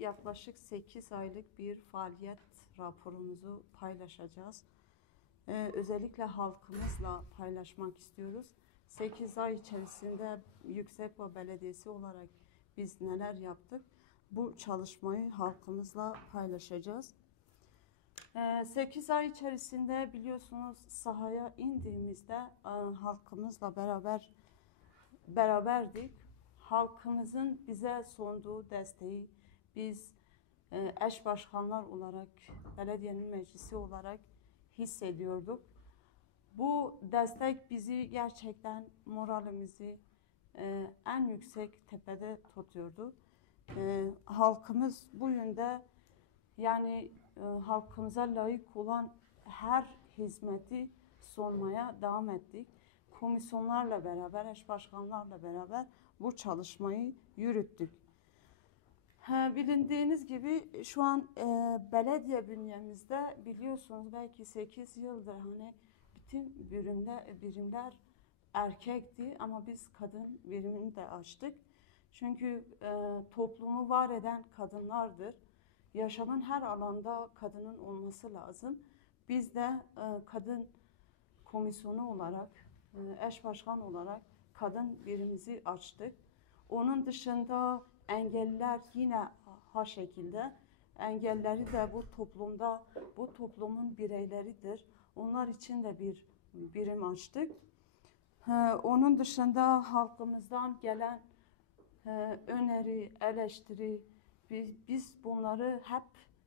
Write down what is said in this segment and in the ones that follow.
yaklaşık 8 aylık bir faaliyet raporumuzu paylaşacağız. Özellikle halkımızla paylaşmak istiyoruz. 8 ay içerisinde Yüksekova Belediyesi olarak biz neler yaptık? Bu çalışmayı halkımızla paylaşacağız. 8 ay içerisinde biliyorsunuz sahaya indiğimizde halkımızla beraberdik. Halkımızın bize sunduğu desteği biz eş başkanlar olarak, belediyenin meclisi olarak hissediyorduk. Bu destek bizi gerçekten moralimizi en yüksek tepede tutuyordu. Halkımız bu yönde yani halkımıza layık olan her hizmeti sunmaya devam ettik. Komisyonlarla beraber, eş başkanlarla beraber bu çalışmayı yürüttük. Bilindiğiniz gibi şu an belediye bünyemizde biliyorsunuz belki 8 yıldır hani bütün birimler erkekti ama biz kadın birimini de açtık. Çünkü toplumu var eden kadınlardır. Yaşamın her alanda kadının olması lazım. Biz de kadın komisyonu olarak, eş başkan olarak kadın birimizi açtık. Onun dışında engelliler yine ha şekilde. Engelleri de bu toplumda, bu toplumun bireyleridir. Onlar için de bir birim açtık. Onun dışında halkımızdan gelen öneri, eleştiri, biz bunları hep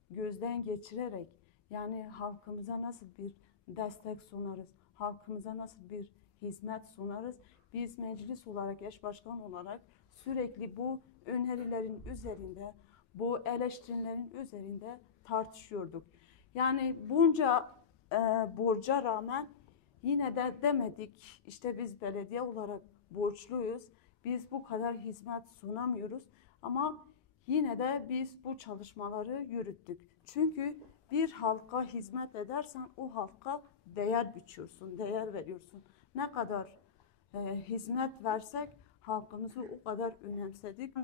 gözden geçirerek yani halkımıza nasıl bir destek sunarız, halkımıza nasıl bir hizmet sunarız, biz meclis olarak, eş başkan olarak sürekli bu önerilerin üzerinde, bu eleştirilerin üzerinde tartışıyorduk. Yani bunca borca rağmen yine de demedik, işte biz belediye olarak borçluyuz, biz bu kadar hizmet sunamıyoruz ama yine de biz bu çalışmaları yürüttük. Çünkü bir halka hizmet edersen o halka değer biçiyorsun, değer veriyorsun. Ne kadar hizmet versek halkımızı o kadar önemsedik.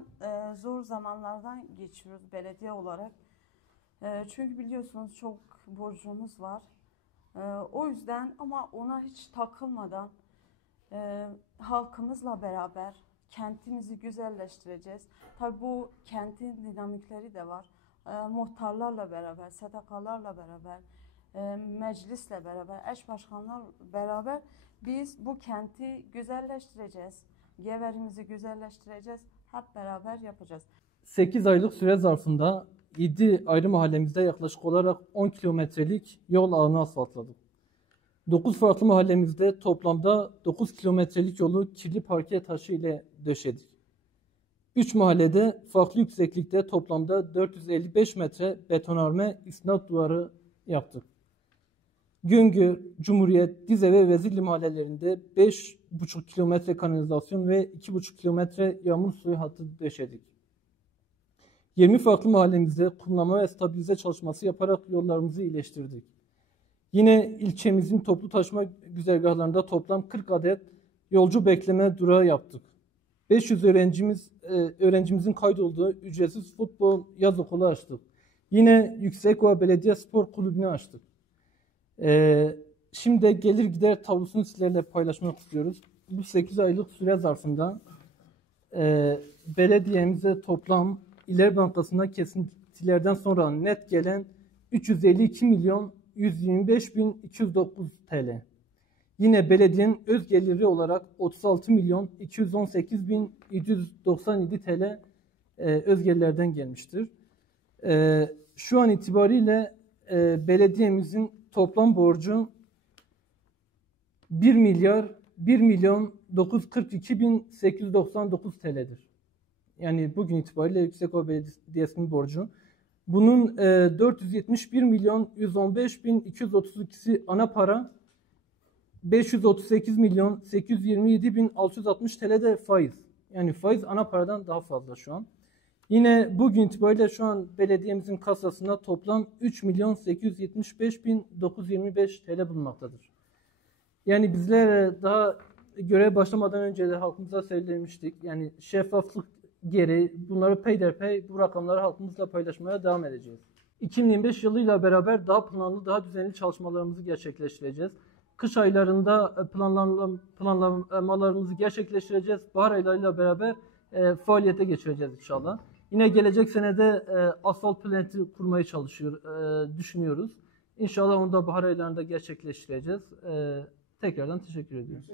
Zor zamanlardan geçiyoruz belediye olarak. Çünkü biliyorsunuz çok borcumuz var. O yüzden ama ona hiç takılmadan halkımızla beraber kentimizi güzelleştireceğiz. Tabii bu kentin dinamikleri de var. Muhtarlarla beraber, STK'larla beraber, meclisle beraber, eş başkanlar beraber biz bu kenti güzelleştireceğiz. Geverimizi güzelleştireceğiz. Hep beraber yapacağız. 8 aylık süre zarfında 7 ayrı mahallemizde yaklaşık olarak 10 kilometrelik yol ağını asfaltladık. 9 farklı mahallemizde toplamda 9 kilometrelik yolu kirli parke taşı ile döşedik. 3 mahallede farklı yükseklikte toplamda 455 metre betonarme isnat duvarı yaptık. Güngör, Cumhuriyet, Dize ve Vezirli mahallelerinde 5,5 kilometre kanalizasyon ve 2,5 kilometre yağmur suyu hattı döşedik. 20 farklı mahallemizde kumlama ve stabilize çalışması yaparak yollarımızı iyileştirdik. Yine ilçemizin toplu taşıma güzergahlarında toplam 40 adet yolcu bekleme durağı yaptık. 500 öğrencimizin kaydolduğu ücretsiz futbol yaz okulu açtık. Yine Yüksekova Belediye Spor Kulübü'nü açtık. Şimdi gelir gider tablosunu sizlerle paylaşmak istiyoruz. Bu 8 aylık süre zarfında belediyemize toplam İleri Bankası'na kesintilerden sonra net gelen 352 milyon 125.209 TL. Yine belediyenin öz geliri olarak 36 milyon 218.797 TL öz gelirlerden gelmiştir. Şu an itibariyle belediyemizin toplam borcu 1 milyon 942.899 TL'dir. Yani bugün itibariyle Yüksekova Belediyesi'nin borcu. Bunun 471 milyon 115.232'si ana para, 538 milyon 827.660 TL de faiz. Yani faiz ana paradan daha fazla şu an. Yine bugün itibariyle şu an belediyemizin kasasında toplam 3 milyon 875.925 TL bulunmaktadır. Yani bizler daha görev başlamadan önce de halkımıza söylemiştik. Yani şeffaflık geri bunları peyderpey bu rakamları halkımızla paylaşmaya devam edeceğiz. 2025 yılıyla beraber daha planlı, daha düzenli çalışmalarımızı gerçekleştireceğiz. Kış aylarında planlamalarımızı gerçekleştireceğiz. Bahar aylarıyla beraber faaliyete geçireceğiz inşallah. Yine gelecek senede asfalt plantı kurmayı düşünüyoruz. İnşallah onu da bahar aylarında gerçekleştireceğiz. Tekrardan teşekkür ediyorum.